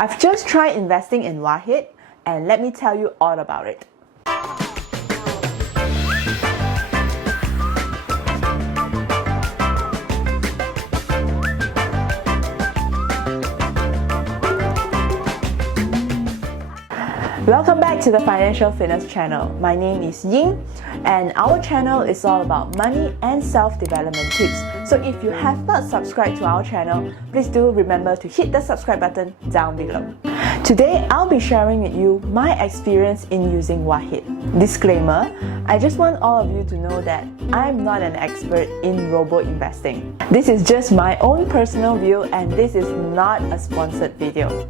I've just tried investing in Wahid, and let me tell you all about it. Welcome back to the Financial Fitness channel. My name is Ying, and our channel is all about money and self-development tips. So if you have not subscribed to our channel, please do remember to hit the subscribe button down below. Today, I'll be sharing with you my experience in using Wahid. Disclaimer, I just want all of you to know that I'm not an expert in Robo investing. This is just my own personal view, and this is not a sponsored video.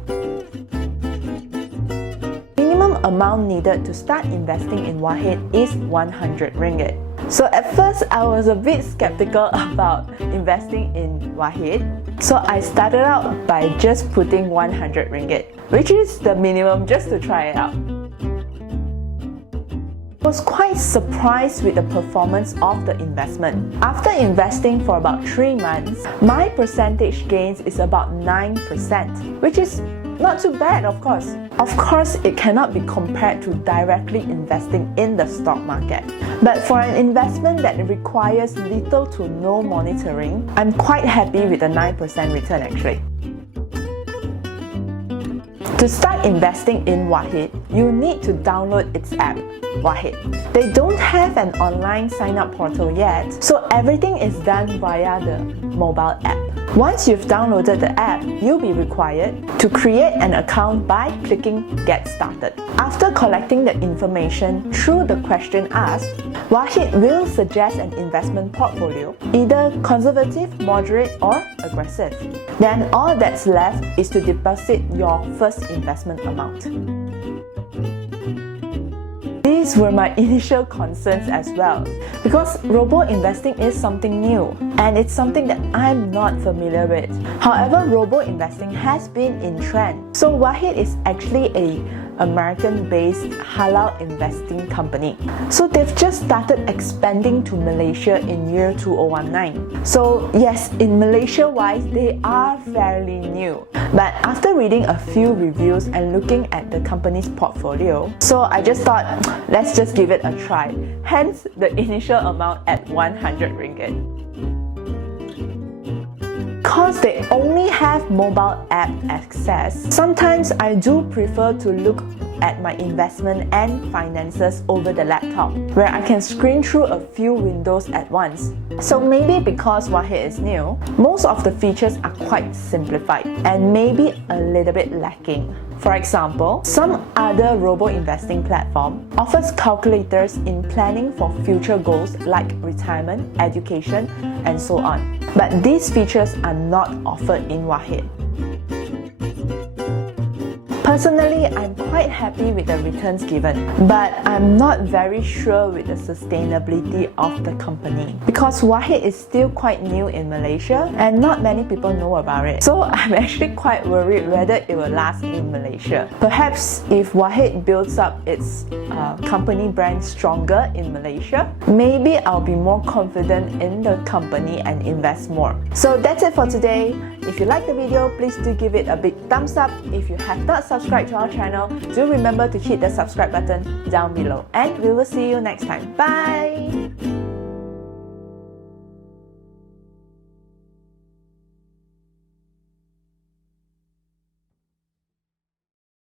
Minimum amount needed to start investing in Wahid is 100 ringgit. So at first I was a bit skeptical about investing in Wahid. So I started out by just putting 100 ringgit, which is the minimum just to try it out. I was quite surprised with the performance of the investment. After investing for about 3 months, my percentage gains is about 9%, which is not too bad, of course. Of course, it cannot be compared to directly investing in the stock market. But for an investment that requires little to no monitoring, I'm quite happy with the 9% return actually. To start investing in Wahid, you need to download its app, Wahid. They don't have an online sign-up portal yet, so everything is done via the mobile app. Once you've downloaded the app, you'll be required to create an account by clicking Get Started. After collecting the information through the question asked, Wahid will suggest an investment portfolio, either conservative, moderate or aggressive. Then all that's left is to deposit your first investment amount. These were my initial concerns as well, because Robo investing is something new and it's something that I'm not familiar with. However, Robo investing has been in trend. So Wahid is actually an American-based halal investing company. So they've just started expanding to Malaysia in year 2019. So yes, in Malaysia-wise, they are fairly new. But after reading a few reviews and looking at the company's portfolio, so I just thought, let's just give it a try. Hence the initial amount at 100 ringgit. Because they only have mobile app access, sometimes I do prefer to look at my investment and finances over the laptop, where I can screen through a few windows at once. So maybe because Wahid is new, most of the features are quite simplified and maybe a little bit lacking. For example, some other robo-investing platform offers calculators in planning for future goals like retirement, education, and so on. But these features are not offered in Wahid. Personally, I'm quite happy with the returns given, but I'm not very sure with the sustainability of the company, because Wahid is still quite new in Malaysia and not many people know about it. So I'm actually quite worried whether it will last in Malaysia. Perhaps if Wahid builds up its company brand stronger in Malaysia, maybe I'll be more confident in the company and invest more. So that's it for today. If you like the video, please do give it a big thumbs up. If you have not subscribed to our channel, do remember to hit the subscribe button down below. And we will see you next time. Bye!